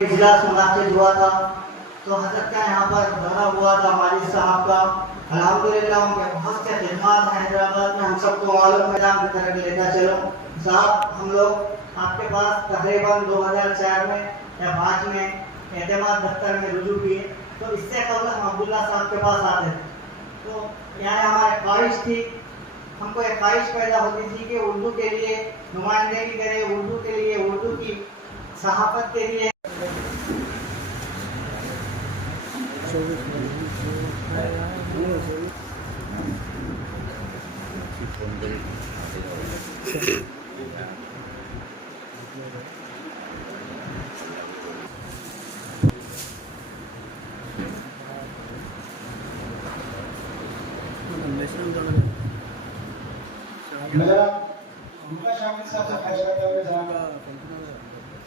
इजलास मुनाकिद हुआ था तो हज़रत का यहाँ पर बना हुआ था मालिक साहब का। अल्हम्दुलिल्लाह उनके बहुत से खिदमत हैदराबाद में हम सबको मालूम है। की तरफ लेकर चलो साहब, हम लोग आपके पास तकरीबन 2004 में या 5 में एतमाद दफ्तर में रुजू किए, तो इससे कबल हम अब्दुल्ला साहब के पास आते थे। तो यहाँ हमारी ख्वाहिश थी, हमको एक ख्वाहिश पैदा होती थी कि उर्दू के लिए नुमाइंदगी करें, उर्दू के लिए, उर्दू की सहाफत के लिए। मेरा उनका शामिल साहब से ख्वाहिश करता हूँ जनाब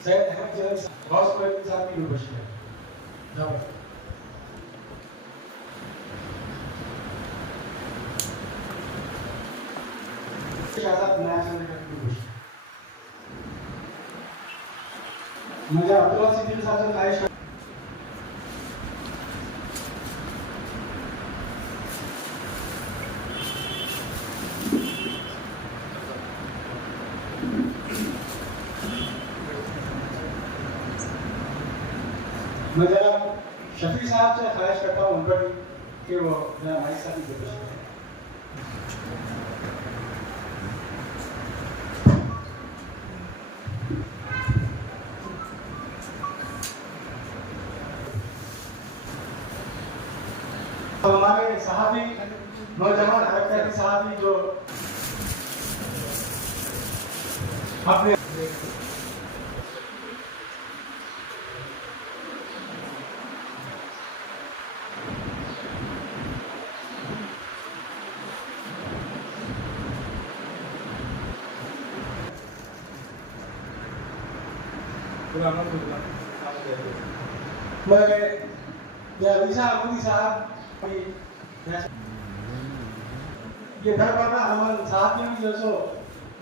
सैयद अहमद जलील गौस कुरैशी साहब की यूनिवर्सिटी है जनाब शाहजाद नया संगठन की यूनिवर्सिटी। मेरा अब्दुल्ला सिद्दीकी साहब से ख्वाहिश मैं जरा शफी साहब से ख्वाहिश करता हूँ उन पर कि वो मेरा हमारे साथ ही पेश करें। हमारे सहाबी नौजवान हरकती सहाबी जो अपने मोदी साहब ये दरबार अमल साहब भी जो सो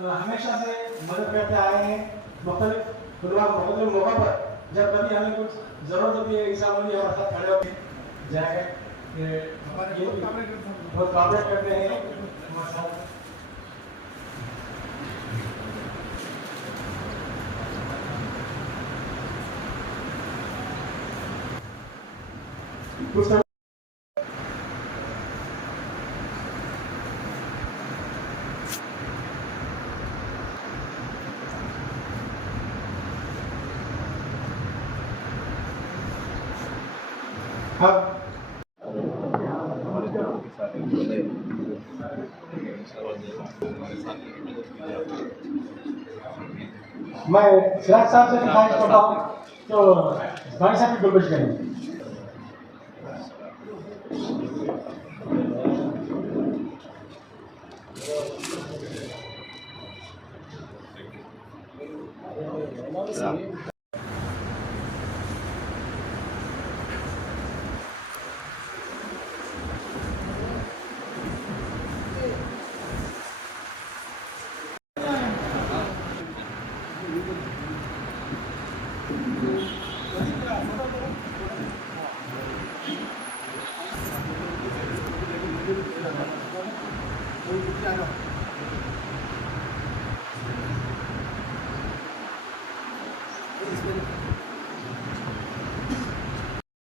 हमेशा से मदद करते आए हैं। मुख्तलिफ मौक़ों पर जब कभी हमें कुछ ज़रूरत होती है ईसा मौली हमारे साथ खड़े होते जाके बहुत कॉपरेट करते हैं हमारे साथ। मैं सिराज साहब से ख्वाहिश करता हूँ तो भाई साहब की गुलबश करें।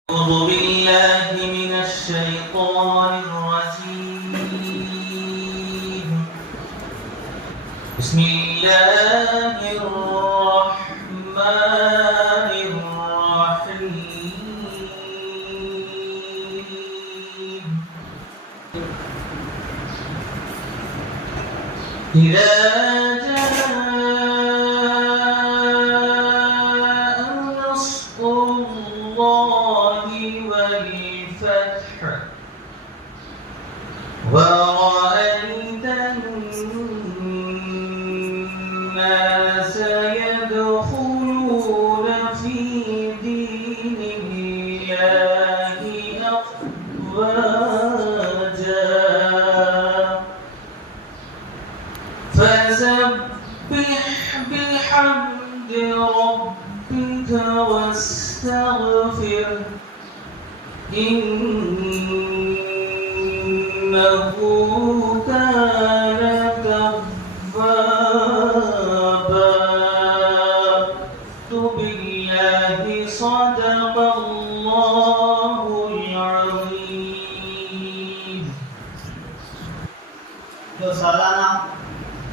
أعوذ بالله من الشيطان الرجيم. بسم الله الرحمن الرحيم. إذا والفتح ورأيت كان توابا بالله صدق الله العظيم. जो सालाना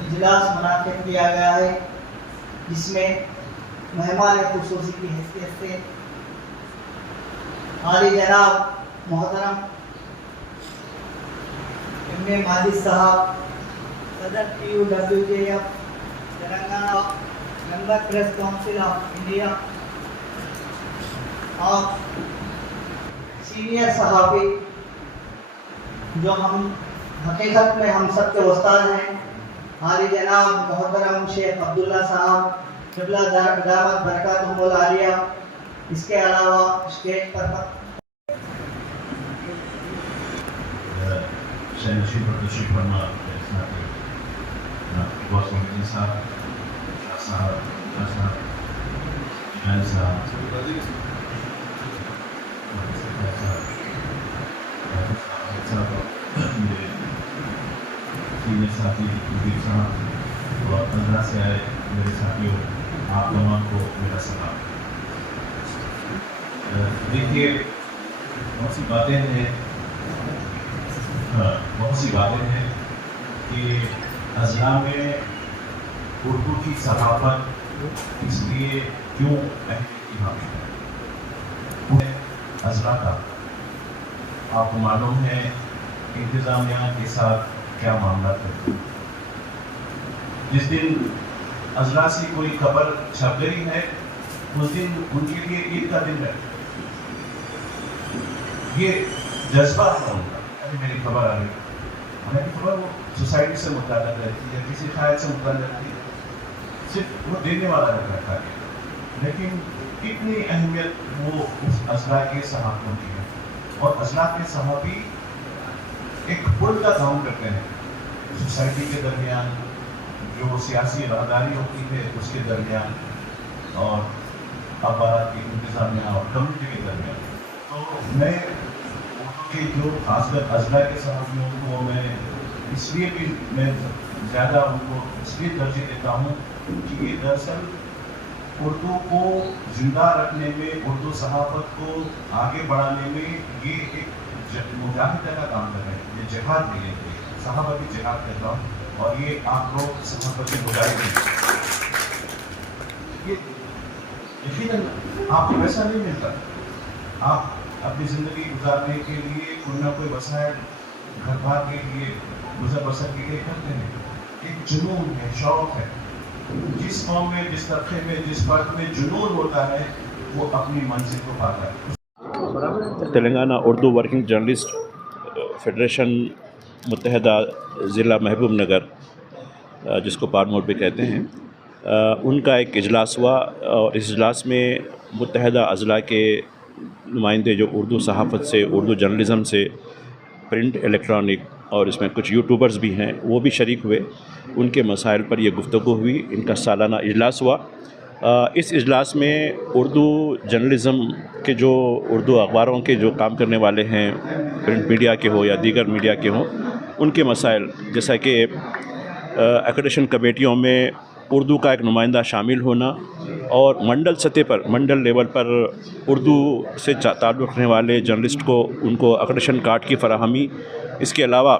इजलास मुनाकिद किया गया है, जिसमें मेहमान खुसूसी की हैसियत से आली जनाब मोहतरम इब्ने माजिद साहब, सदर TUWJF Telangana member press council of India और सीनियर सहाफ़ी जो हम हकीकत में हम सब के उस्ताद हैं, आली जनाब मोहतरम शेख अब्दुल्ला साहब क़िबला दामत बरकातुहुल आलिया, इसके अलावा स्टेज पर Sensi bertashrik fरमा Bos Komite Sahab, Sahab, dan Sahab, senior साथी मुदीर साहब और 15 से आए मेरे साथियों, आप तमाम को मेरा सलाम। देखिए, बहुत सी बातें हैं कि अज़ला में उर्दू की सहाफ़त इसलिए क्यों अहम है। अज़ला का आपको मालूम है इंतज़ामिया के साथ क्या मामला था। जिस दिन अज़ला से कोई खबर छप गई है, उस दिन उनके लिए ईद का दिन है। ये जज्बा है उनका। अभी मेरी खबर आ रही, मेरी खबर वो सोसाइटी से मुताल्लिक़ रहती है, किसी ख़ायद से मुताल्लिक़ रहती है, सिर्फ वो देने वाला रहता है। लेकिन कितनी अहमियत वो उस अज़ला के सहाफ़ों की है। और अज़ला के सहाफ़ी एक पुल का काम करते हैं सोसाइटी के दरमियान, जो सियासी राहदारी होती है उसके दरमियान और अवारात की इंतज़ामिया और कम्युनिटी के दरमियान। तो मैं कि जो खासकर अज़ला के सहाफ़ियों को मैं इसलिए भी मैं ज़्यादा उनको इसलिए तरजीह देता हूँ कि ये दरअसल उर्दू को ज़िंदा रखने में, उर्दू सहाफ़त को आगे बढ़ाने में ये एक मुजाहिदा का काम कर रहे हैं। ये जिहाद के लिए सहाफ़ती जिहाद कहता हूँ, और ये आप लोग सहाफ़ती मुजाहिद हैं। ये यकीनन आपको वैसा नहीं मिलता। आप अपनी ज़िंदगी गुजारने के लिए कोई ना कोई वसाइल घर बार के लिए गुजर बसर के लिए करते हैं। एक जुनून है, शौक़ है। जिस कौम में, जिस तबके में, जिस फर्द में जुनून होता है, वो अपनी मंजिल को पाता है। Telangana Urdu working journalist federation मुत्तहदा ज़िला महबूब नगर, जिसको पारमोर भी कहते हैं, उनका एक इजलास हुआ और इस इजलास में मुत्तहदा अज़ला के नुमाइंदे जो उर्दू सहाफ़त से, उर्दू जर्नलिज़म से, प्रिंट, इलेक्ट्रॉनिक और इसमें कुछ यूट्यूबर्स भी हैं, वो भी शरीक हुए। उनके मसाइल पर यह गुफ्तगू हुई। इनका सालाना इजलास हुआ। इस इजलास में उर्दू जर्नलिज़म के जो उर्दू अखबारों के जो काम करने वाले हैं, प्रिंट मीडिया के हो या दीगर मीडिया के हों, उनके मसाइल, जैसा कि एक्रेडिटेशन कमेटियों में उर्दू का एक नुमाइंदा शामिल होना और मंडल सतह पर, मंडल लेवल पर उर्दू से ताल्लुक़ रखने वाले जर्नलिस्ट को उनको एक्रेडिटेशन कार्ड की फराहमी। इसके अलावा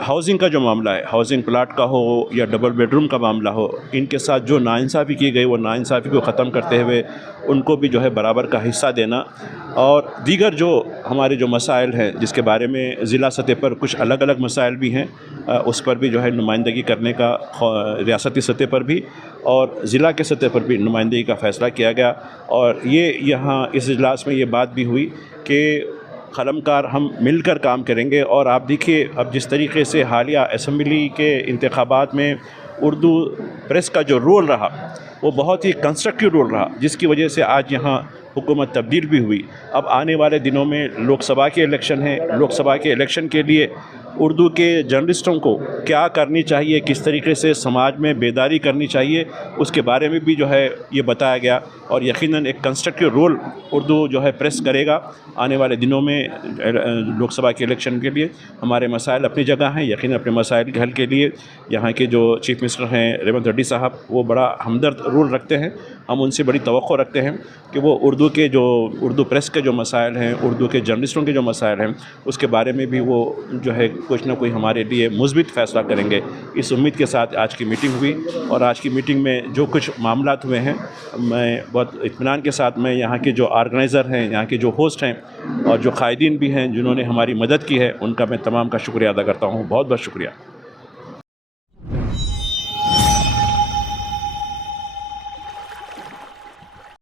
हाउसिंग का जो मामला है, हाउसिंग प्लाट का हो या डबल बेडरूम का मामला हो, इनके साथ जो नाइंसाफ़ी की गई, वो नाइंसाफ़ी को ख़त्म करते हुए उनको भी जो है बराबर का हिस्सा देना और दीगर जो हमारे जो मसाइल हैं, जिसके बारे में ज़िला सतह पर कुछ अलग अलग मसाइल भी हैं, उस पर भी जो है नुमाइंदगी करने का रियासती सतह पर भी और ज़िला के सतह पर भी नुमाइंदगी का फ़ैसला किया गया। और ये यहाँ इस इजलास में ये बात भी हुई कि क़लमकार हम मिलकर काम करेंगे। और आप देखिए अब जिस तरीके से हालिया असम्बली के इंतखाबात में उर्दू प्रेस का जो रोल रहा, वो बहुत ही कंस्ट्रक्टिव रोल रहा, जिसकी वजह से आज यहाँ हुकूमत तब्दील भी हुई। अब आने वाले दिनों में लोकसभा के इलेक्शन हैं। लोकसभा के इलेक्शन के लिए उर्दू के जर्नलिस्टों को क्या करनी चाहिए, किस तरीके से समाज में बेदारी करनी चाहिए, उसके बारे में भी जो है ये बताया गया। और यकीनन एक कंस्ट्रक्टिव रोल उर्दू जो है प्रेस करेगा आने वाले दिनों में लोकसभा के इलेक्शन के लिए। हमारे मसाइल अपनी जगह हैं, यकीनन अपने मसाइल के हल के लिए यहाँ के जो चीफ मिनिस्टर हैं रेवंत रेड्डी साहब, वो बड़ा हमदर्द रोल रखते हैं। हम उनसे बड़ी तवक्को रखते हैं कि वो उर्दू प्रेस के जो मसाइल हैं, उर्दू के जर्नलिस्टों के जो मसाइल हैं, उसके बारे में भी वो जो है कुछ ना कोई हमारे लिए मुस्बित फ़ैसला करेंगे। इस उम्मीद के साथ आज की मीटिंग हुई और आज की मीटिंग में जो कुछ मामलात हुए हैं, मैं बहुत इत्मीनान के साथ मैं यहाँ के जो ऑर्गेनाइज़र हैं, यहाँ के जो होस्ट हैं और जो कायदीन भी हैं जिन्होंने हमारी मदद की है, उनका मैं तमाम का शुक्रिया अदा करता हूँ। बहुत बहुत शुक्रिया।